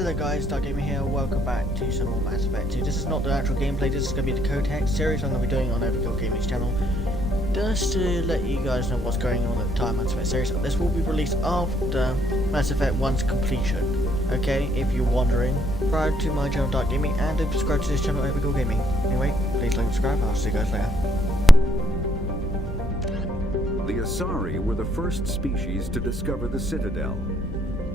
Hello guys, Gaming here, welcome back to some more Mass Effect 2. This is not the actual gameplay, this is going to be the codex series I'm going to be doing on Overkill Gaming's channel. Just to let you guys know what's going on at the time Mass Effect series. This will be released after Mass Effect 1's completion. Okay, if you're wondering, subscribe to my channel Dark Gaming and subscribe to this channel Overkill Gaming. Anyway, please like and subscribe, I'll see you guys later. The Asari were the first species to discover the Citadel.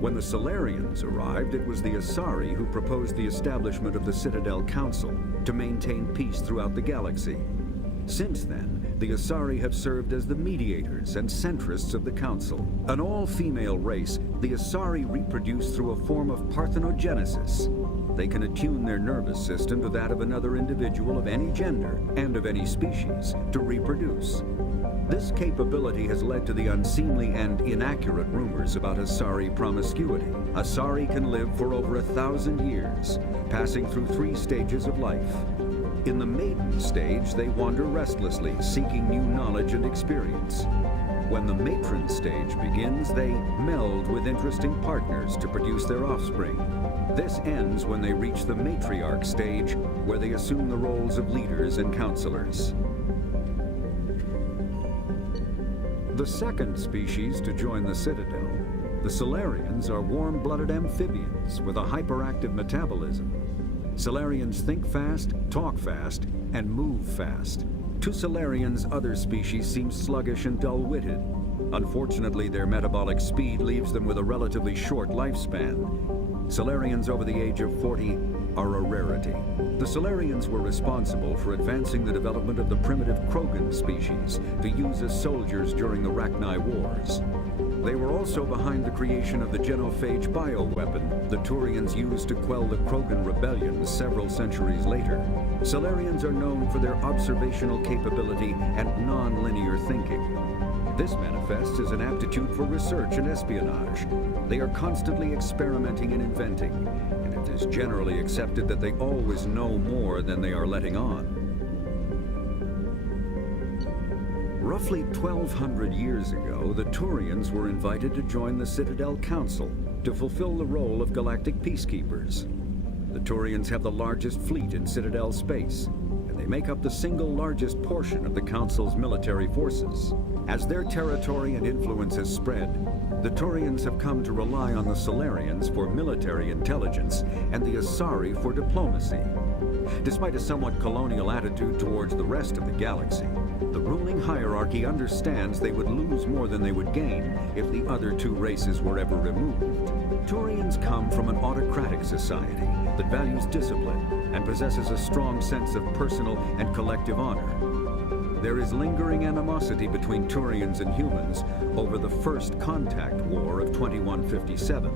When the Salarians arrived, it was the Asari who proposed the establishment of the Citadel Council to maintain peace throughout the galaxy. Since then, the Asari have served as the mediators and centrists of the Council. An all-female race, the Asari reproduce through a form of parthenogenesis. They can attune their nervous system to that of another individual of any gender and of any species to reproduce. This capability has led to the unseemly and inaccurate rumors about Asari promiscuity. Asari can live for over 1,000 years, passing through 3 stages of life. In the maiden stage, they wander restlessly, seeking new knowledge and experience. When the matron stage begins, they meld with interesting partners to produce their offspring. This ends when they reach the matriarch stage, where they assume the roles of leaders and counselors. The second species to join the Citadel, the Salarians, are warm-blooded amphibians with a hyperactive metabolism. Salarians think fast, talk fast, and move fast. To Salarians, other species seem sluggish and dull-witted. Unfortunately, their metabolic speed leaves them with a relatively short lifespan. Salarians over the age of 40 are a rarity. The Salarians were responsible for advancing the development of the primitive Krogan species to use as soldiers during the Rachni Wars. They were also behind the creation of the genophage bioweapon the Torians used to quell the Krogan rebellion several centuries later. Salarians are known for their observational capability and non-linear thinking. This manifests as an aptitude for research and espionage. They are constantly experimenting and inventing, and it is generally accepted that they always know more than they are letting on. Roughly 1,200 years ago, the Torians were invited to join the Citadel Council to fulfill the role of galactic peacekeepers. The Torians have the largest fleet in Citadel space, and they make up the single largest portion of the Council's military forces. As their territory and influence has spread, the Torians have come to rely on the Salarians for military intelligence and the Asari for diplomacy. Despite a somewhat colonial attitude towards the rest of the galaxy, the ruling hierarchy understands they would lose more than they would gain if the other 2 races were ever removed. Torians come from an autocratic society that values discipline and possesses a strong sense of personal and collective honor. There is lingering animosity between Torians and humans over the First Contact War of 2157,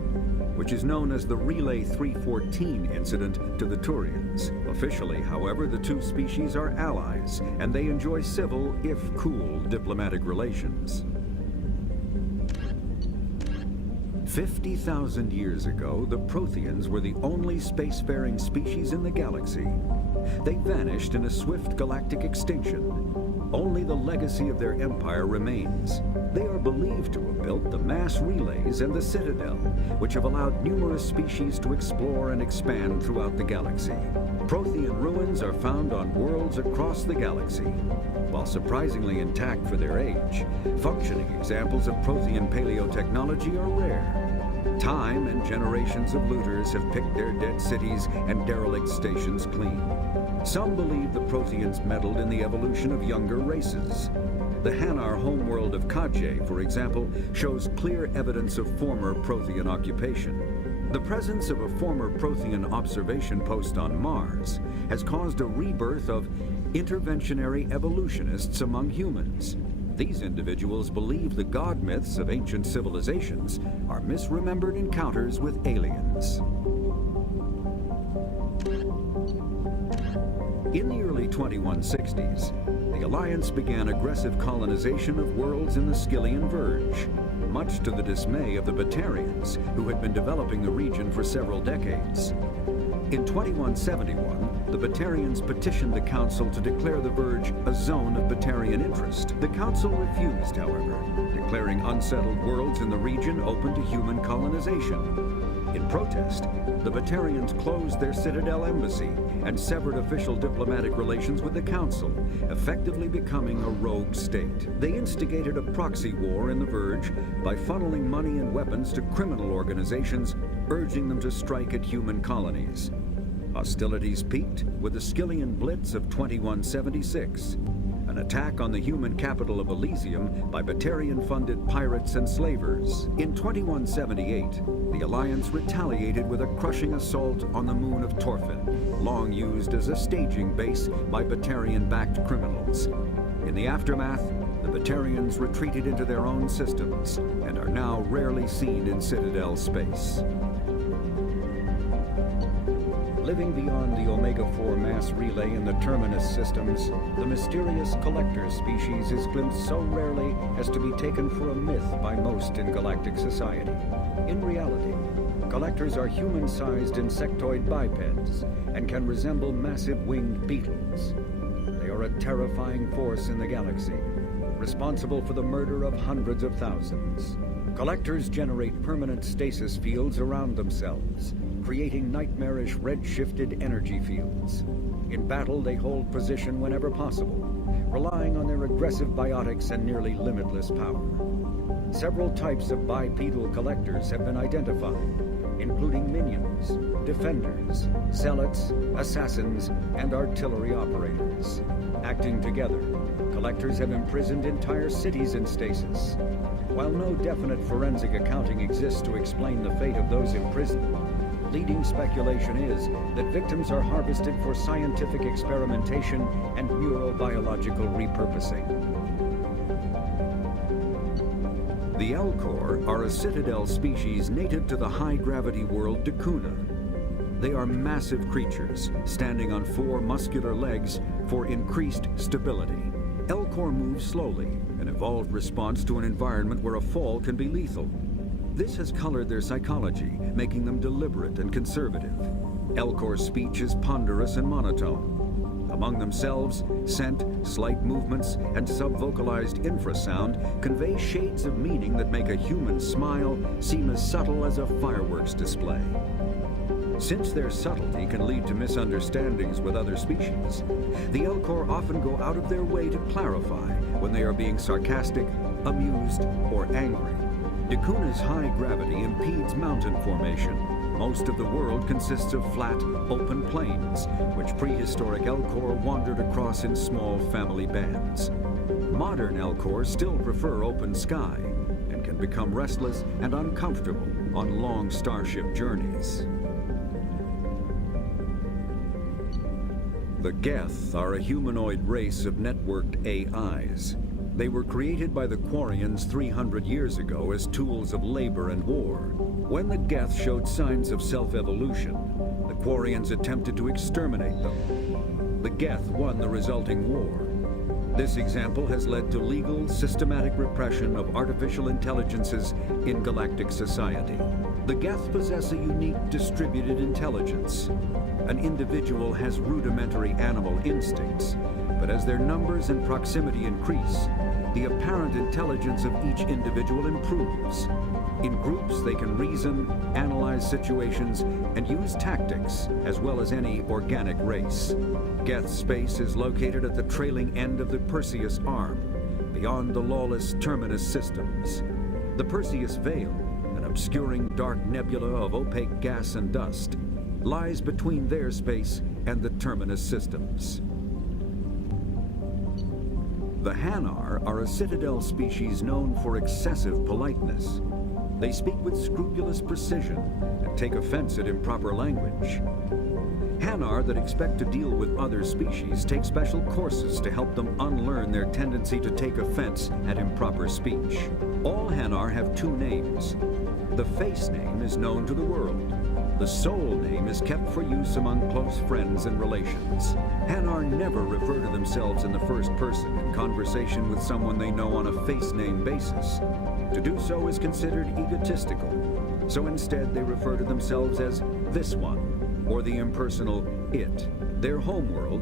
which is known as the Relay 314 incident to the Torians. Officially, however, the 2 species are allies, and they enjoy civil, if cool, diplomatic relations. 50,000 years ago, the Protheans were the only spacefaring species in the galaxy. They vanished in a swift galactic extinction. Only the legacy of their empire remains. They are believed to have built the mass relays and the Citadel, which have allowed numerous species to explore and expand throughout the galaxy. Prothean ruins are found on worlds across the galaxy. While surprisingly intact for their age, functioning examples of Prothean paleotechnology are rare. Time and generations of looters have picked their dead cities and derelict stations clean. Some believe the Protheans meddled in the evolution of younger races. The Hanar homeworld of Kaje, for example, shows clear evidence of former Prothean occupation. The presence of a former Prothean observation post on Mars has caused a rebirth of interventionary evolutionists among humans. These individuals believe the god myths of ancient civilizations are misremembered encounters with aliens. In the early 2160s, the Alliance began aggressive colonization of worlds in the Skyllian Verge, much to the dismay of the Batarians, who had been developing the region for several decades. In 2171, the Batarians petitioned the Council to declare the Verge a zone of Batarian interest. The Council refused, however, declaring unsettled worlds in the region open to human colonization. In protest, the Batarians closed their Citadel embassy and severed official diplomatic relations with the Council, effectively becoming a rogue state. They instigated a proxy war in the Verge by funneling money and weapons to criminal organizations, urging them to strike at human colonies. Hostilities peaked with the Skillian Blitz of 2176, an attack on the human capital of Elysium by Batarian-funded pirates and slavers. In 2178, the Alliance retaliated with a crushing assault on the moon of Torfin, long used as a staging base by Batarian-backed criminals. In the aftermath, the Batarians retreated into their own systems and are now rarely seen in Citadel space. Living beyond the Omega-4 mass relay in the Terminus systems, the mysterious Collector species is glimpsed so rarely as to be taken for a myth by most in galactic society. In reality, Collectors are human-sized insectoid bipeds and can resemble massive winged beetles. They are a terrifying force in the galaxy, responsible for the murder of hundreds of thousands. Collectors generate permanent stasis fields around themselves, creating nightmarish red-shifted energy fields. In battle, they hold position whenever possible, relying on their aggressive biotics and nearly limitless power. Several types of bipedal collectors have been identified, including minions, defenders, zealots, assassins, and artillery operators. Acting together, collectors have imprisoned entire cities in stasis. While no definite forensic accounting exists to explain the fate of those imprisoned, leading speculation is that victims are harvested for scientific experimentation and neurobiological repurposing. The Elcor are a Citadel species native to the high-gravity world Dakuna. They are massive creatures, standing on 4 muscular legs for increased stability. Elcor move slowly, an evolved response to an environment where a fall can be lethal. This has colored their psychology, making them deliberate and conservative. Elcor's speech is ponderous and monotone. Among themselves, scent, slight movements, and subvocalized infrasound convey shades of meaning that make a human smile seem as subtle as a fireworks display. Since their subtlety can lead to misunderstandings with other species, the Elcor often go out of their way to clarify when they are being sarcastic, amused, or angry. Dakuna's high gravity impedes mountain formation. Most of the world consists of flat, open plains, which prehistoric Elcor wandered across in small family bands. Modern Elcor still prefer open sky and can become restless and uncomfortable on long starship journeys. The Geth are a humanoid race of networked AIs. They were created by the Quarians 300 years ago as tools of labor and war. When the Geth showed signs of self-evolution, the Quarians attempted to exterminate them. The Geth won the resulting war. This example has led to legal, systematic repression of artificial intelligences in galactic society. The Geth possess a unique distributed intelligence. An individual has rudimentary animal instincts, but as their numbers and proximity increase, the apparent intelligence of each individual improves. In groups, they can reason, analyze situations, and use tactics, as well as any organic race. Geth space is located at the trailing end of the Perseus Arm, beyond the lawless Terminus systems. The Perseus Veil, an obscuring dark nebula of opaque gas and dust, lies between their space and the Terminus systems. The Hanar are a Citadel species known for excessive politeness. They speak with scrupulous precision and take offense at improper language. Hanar that expect to deal with other species take special courses to help them unlearn their tendency to take offense at improper speech. All Hanar have 2 names. The face name is known to the world. The soul name is kept for use among close friends and relations. Hanar never refer to themselves in the first person in conversation with someone they know on a face name basis. To do so is considered egotistical, so instead they refer to themselves as this one, or the impersonal it. Their homeworld,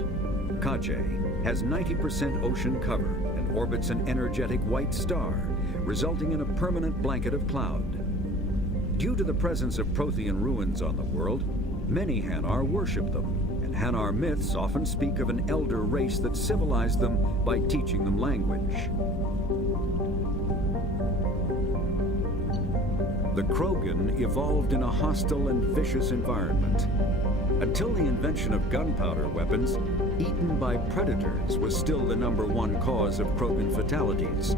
Kaje, has 90% ocean cover and orbits an energetic white star, resulting in a permanent blanket of cloud. Due to the presence of Prothean ruins on the world, many Hanar worship them, and Hanar myths often speak of an elder race that civilized them by teaching them language. The Krogan evolved in a hostile and vicious environment. Until the invention of gunpowder weapons, eaten by predators was still the #1 cause of Krogan fatalities.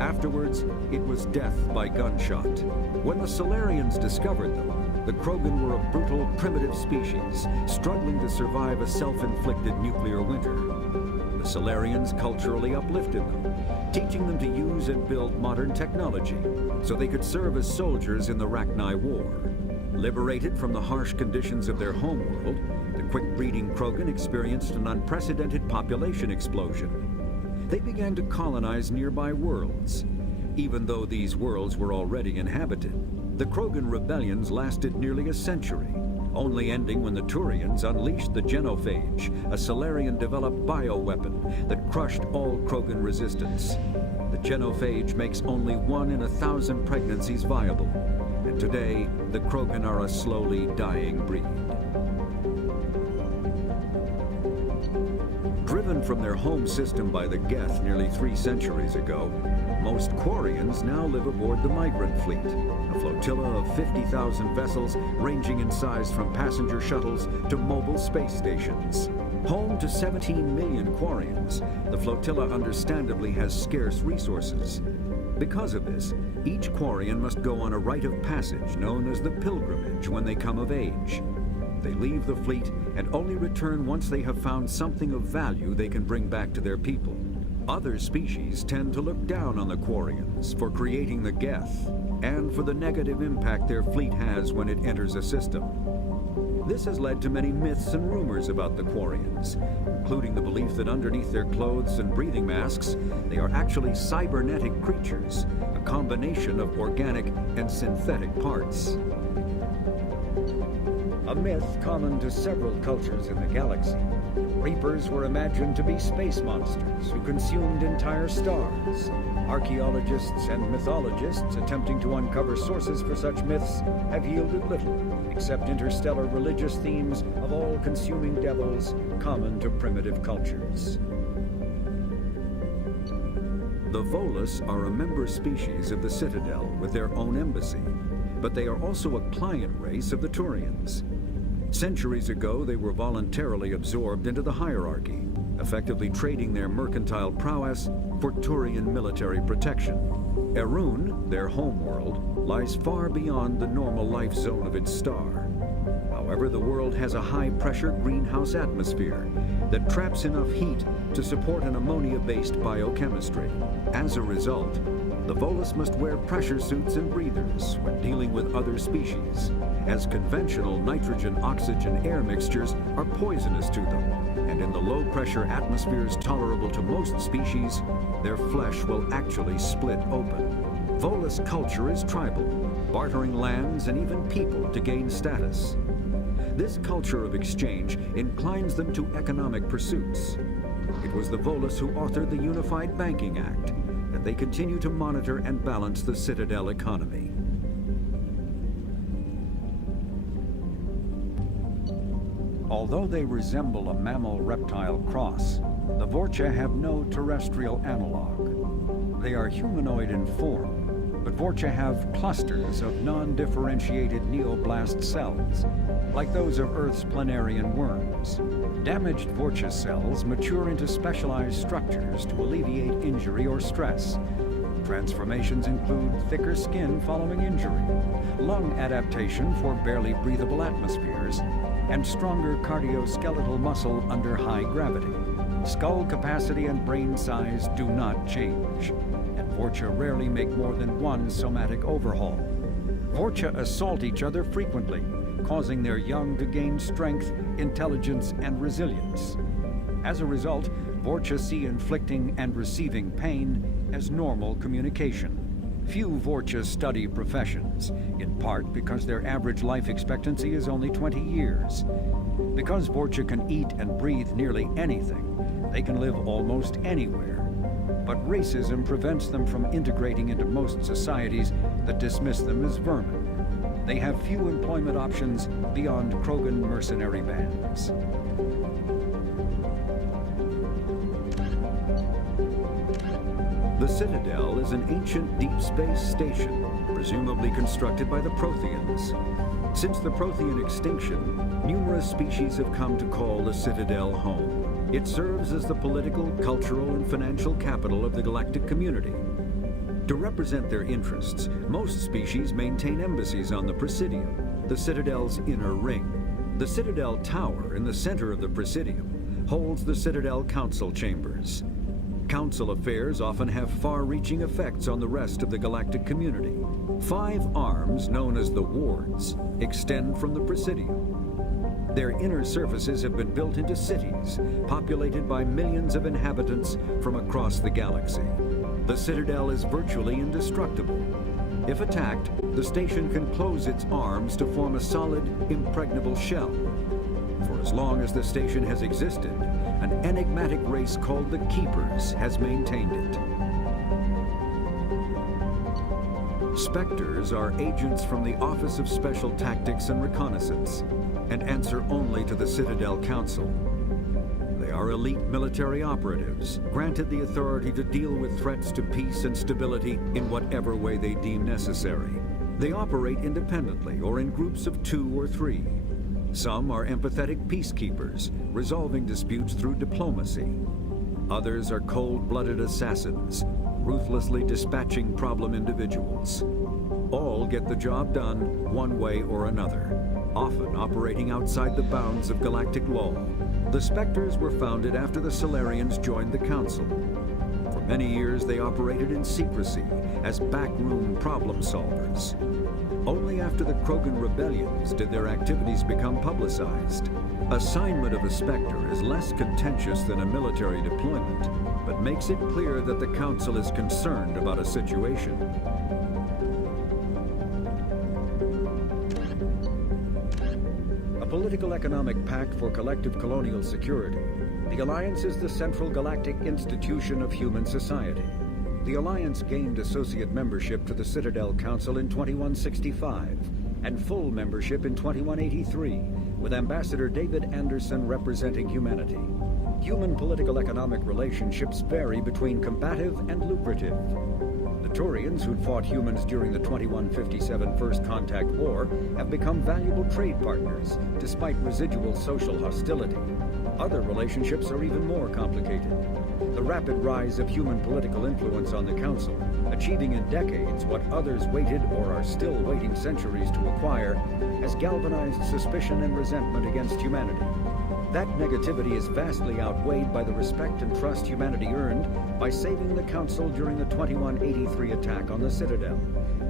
Afterwards, it was death by gunshot. When the Salarians discovered them, the Krogan were a brutal, primitive species, struggling to survive a self-inflicted nuclear winter. The Salarians culturally uplifted them, teaching them to use and build modern technology, so they could serve as soldiers in the Rachni War. Liberated from the harsh conditions of their homeworld, the quick-breeding Krogan experienced an unprecedented population explosion. They began to colonize nearby worlds. Even though these worlds were already inhabited, the Krogan rebellions lasted nearly a century, only ending when the Torians unleashed the Genophage, a Salarian-developed bioweapon that crushed all Krogan resistance. The Genophage makes only 1 in 1,000 pregnancies viable, and today, the Krogan are a slowly dying breed. Driven from their home system by the Geth nearly 3 centuries ago, most Quarians now live aboard the Migrant Fleet, a flotilla of 50,000 vessels ranging in size from passenger shuttles to mobile space stations. Home to 17 million Quarians, the flotilla understandably has scarce resources. Because of this, each Quarian must go on a rite of passage known as the pilgrimage when they come of age. They leave the fleet and only return once they have found something of value they can bring back to their people. Other species tend to look down on the Quarians for creating the Geth, and for the negative impact their fleet has when it enters a system. This has led to many myths and rumors about the Quarians, including the belief that underneath their clothes and breathing masks, they are actually cybernetic creatures, a combination of organic and synthetic parts. A myth common to several cultures in the galaxy. Reapers were imagined to be space monsters who consumed entire stars. Archaeologists and mythologists attempting to uncover sources for such myths have yielded little, except interstellar religious themes of all-consuming devils common to primitive cultures. The Volus are a member species of the Citadel with their own embassy, but they are also a client race of the Torians. Centuries ago, they were voluntarily absorbed into the hierarchy, effectively trading their mercantile prowess for Torian military protection. Erun, their homeworld, lies far beyond the normal life zone of its star. However, the world has a high-pressure greenhouse atmosphere that traps enough heat to support an ammonia-based biochemistry. As a result, the Volus must wear pressure suits and breathers when dealing with other species, as conventional nitrogen-oxygen air mixtures are poisonous to them, and in the low-pressure atmospheres tolerable to most species, their flesh will actually split open. Volus culture is tribal, bartering lands and even people to gain status. This culture of exchange inclines them to economic pursuits. It was the Volus who authored the Unified Banking Act, and they continue to monitor and balance the Citadel economy. Although they resemble a mammal-reptile cross, the Vorcha have no terrestrial analog. They are humanoid in form, but Vorcha have clusters of non-differentiated neoblast cells, like those of Earth's planarian worms. Damaged Vorcha cells mature into specialized structures to alleviate injury or stress. Transformations include thicker skin following injury, lung adaptation for barely breathable atmospheres, and stronger cardioskeletal muscle under high gravity. Skull capacity and brain size do not change, and Vorcha rarely make more than one somatic overhaul. Vorcha assault each other frequently, causing their young to gain strength, intelligence, and resilience. As a result, Vorcha see inflicting and receiving pain as normal communication. Few Vorcha study professions, in part because their average life expectancy is only 20 years. Because Vorcha can eat and breathe nearly anything, they can live almost anywhere. But but racism prevents them from integrating into most societies that dismiss them as vermin. They have few employment options beyond Krogan mercenary bands. The Citadel is an ancient deep space station, presumably constructed by the Protheans. Since the Prothean extinction, numerous species have come to call the Citadel home. It serves as the political, cultural, and financial capital of the galactic community. To represent their interests, most species maintain embassies on the Presidium, the Citadel's inner ring. The Citadel Tower in the center of the Presidium holds the Citadel Council chambers. Council affairs often have far-reaching effects on the rest of the galactic community. 5 arms, known as the wards, extend from the Presidium. Their inner surfaces have been built into cities, populated by millions of inhabitants from across the galaxy. The Citadel is virtually indestructible. If attacked, the station can close its arms to form a solid, impregnable shell. For as long as the station has existed, an enigmatic race called the Keepers has maintained it. Spectres are agents from the Office of Special Tactics and Reconnaissance, and answer only to the Citadel Council. They are elite military operatives, granted the authority to deal with threats to peace and stability in whatever way they deem necessary. They operate independently or in groups of 2 or 3. Some are empathetic peacekeepers, resolving disputes through diplomacy. Others are cold-blooded assassins, ruthlessly dispatching problem individuals. All get the job done one way or another, often operating outside the bounds of galactic law. The Spectres were founded after the Salarians joined the Council. For many years, they operated in secrecy as backroom problem solvers. Only after the Krogan rebellions did their activities become publicized. Assignment of a Spectre is less contentious than a military deployment, but makes it clear that the Council is concerned about a situation. A political economic pact for collective colonial security, the Alliance is the central galactic institution of human society. The Alliance gained associate membership to the Citadel Council in 2165, and full membership in 2183, with Ambassador David Anderson representing humanity. Human political economic relationships vary between combative and lucrative. The Torians, who'd fought humans during the 2157 First Contact War, have become valuable trade partners, despite residual social hostility. Other relationships are even more complicated. The rapid rise of human political influence on the Council, achieving in decades what others waited or are still waiting centuries to acquire, has galvanized suspicion and resentment against humanity. That negativity is vastly outweighed by the respect and trust humanity earned by saving the Council during the 2183 attack on the Citadel,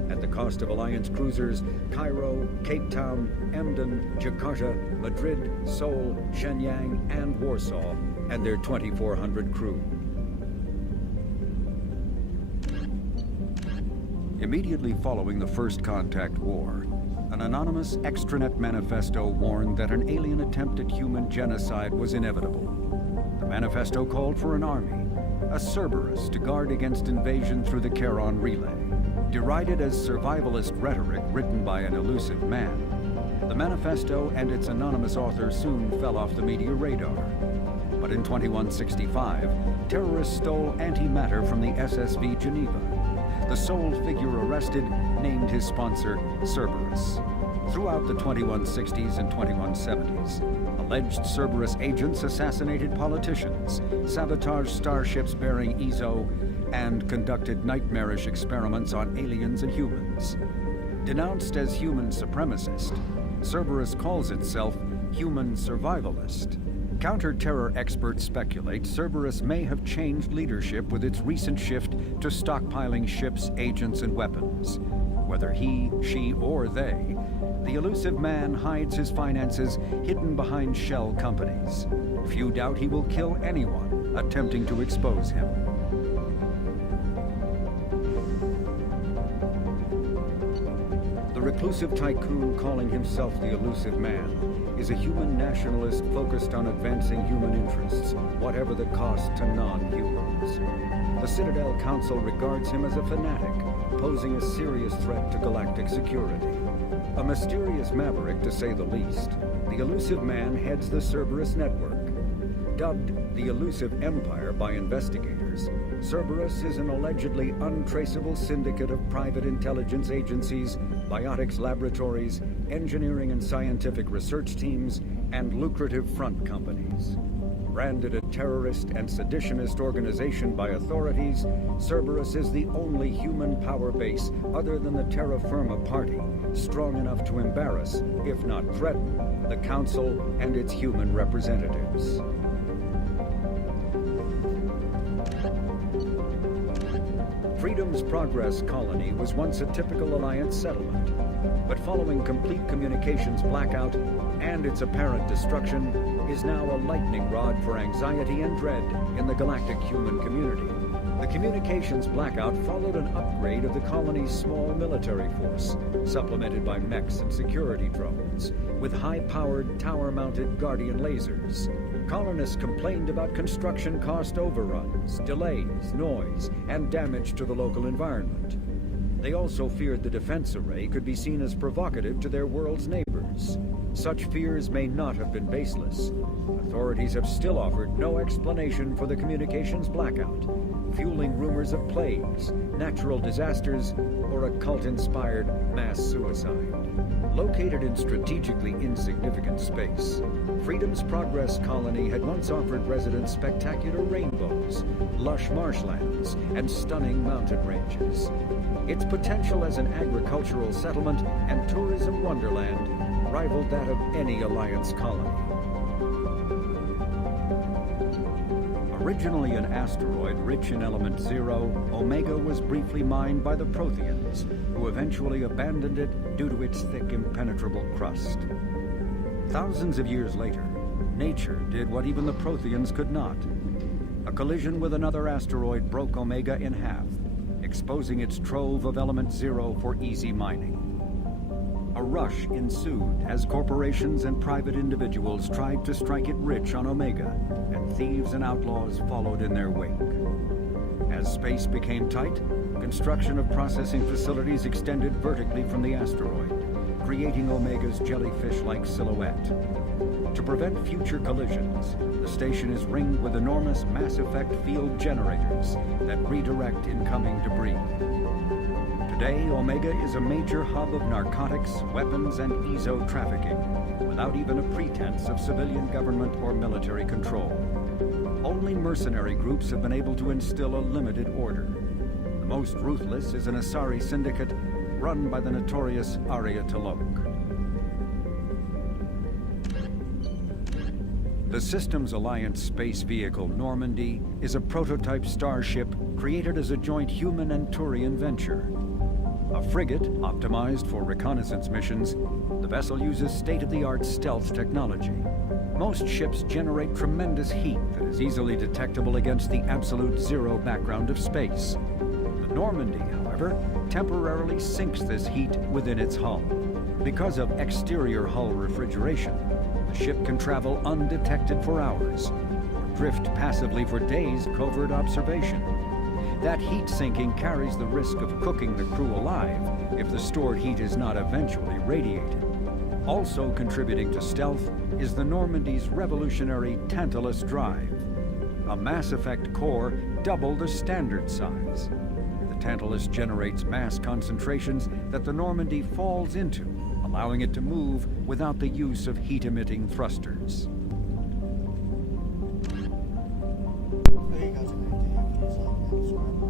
at the cost of Alliance cruisers Cairo, Cape Town, Emden, Jakarta, Madrid, Seoul, Shenyang, and Warsaw, and their 2,400 crew. Immediately following the First Contact War, an anonymous extranet manifesto warned that an alien attempt at human genocide was inevitable. The manifesto called for an army, a Cerberus, to guard against invasion through the Charon Relay. Derided as survivalist rhetoric written by an elusive man, the manifesto and its anonymous author soon fell off the media radar. But in 2165, terrorists stole antimatter from the SSV Geneva. The sole figure arrested named his sponsor Cerberus. Throughout the 2160s and 2170s, alleged Cerberus agents assassinated politicians, sabotaged starships bearing Ezo, and conducted nightmarish experiments on aliens and humans. Denounced as human supremacist, Cerberus calls itself human survivalist. Counter-terror experts speculate Cerberus may have changed leadership with its recent shift to stockpiling ships, agents, and weapons. Whether he, she, or they, the Elusive Man hides his finances hidden behind shell companies. Few doubt he will kill anyone attempting to expose him. The reclusive tycoon calling himself the Elusive Man is a human nationalist focused on advancing human interests, whatever the cost to non-humans. the Citadel Council regards him as a fanatic, posing a serious threat to galactic security. A mysterious maverick, to say the least, the Elusive Man heads the Cerberus network. Dubbed the Elusive Empire by investigators, Cerberus is an allegedly untraceable syndicate of private intelligence agencies, biotics laboratories, engineering and scientific research teams, and lucrative front companies. Branded a terrorist and seditionist organization by authorities, Cerberus is the only human power base other than the Terra Firma Party strong enough to embarrass, if not threaten, the Council and its human representatives. Freedom's Progress colony was once a typical Alliance settlement, but following complete communications blackout and its apparent destruction, is now a lightning rod for anxiety and dread in the galactic human community. The communications blackout followed an upgrade of the colony's small military force, supplemented by mechs and security drones, with high-powered, tower-mounted Guardian lasers. Colonists complained about construction cost overruns, delays, noise, and damage to the local environment. They also feared the defense array could be seen as provocative to their world's neighbors. Such fears may not have been baseless. Authorities have still offered no explanation for the communications blackout, fueling rumors of plagues, natural disasters, or occult-inspired mass suicide. Located in strategically insignificant space, Freedom's Progress colony had once offered residents spectacular rainbows, lush marshlands, and stunning mountain ranges. Its potential as an agricultural settlement and tourism wonderland rivaled that of any Alliance colony. Originally an asteroid rich in element 0, Omega was briefly mined by the Protheans, who eventually abandoned it due to its thick, impenetrable crust. Thousands of years later, nature did what even the Protheans could not. A collision with another asteroid broke Omega in half, exposing its trove of element 0 for easy mining. A rush ensued as corporations and private individuals tried to strike it rich on Omega, and thieves and outlaws followed in their wake. As space became tight, construction of processing facilities extended vertically from the asteroid, creating Omega's jellyfish-like silhouette. To prevent future collisions, the station is ringed with enormous mass-effect field generators that redirect incoming debris. Today, Omega is a major hub of narcotics, weapons, and ezo trafficking, without even a pretense of civilian government or military control. Only mercenary groups have been able to instill a limited order. The most ruthless is an Asari syndicate run by the notorious Arya Talok. The Systems Alliance space vehicle Normandy is a prototype starship created as a joint human and Torian venture. A frigate optimized for reconnaissance missions, the vessel uses state-of-the-art stealth technology. Most ships generate tremendous heat that is easily detectable against the absolute zero background of space. The Normandy, however, temporarily sinks this heat within its hull. Because of exterior hull refrigeration, the ship can travel undetected for hours, or drift passively for days in covert observation. That heat sinking carries the risk of cooking the crew alive if the stored heat is not eventually radiated. Also contributing to stealth is the Normandy's revolutionary Tantalus drive, a Mass Effect core double the standard size. The Tantalus generates mass concentrations that the Normandy falls into, allowing it to move without the use of heat-emitting thrusters. Hey guys, I'm going to do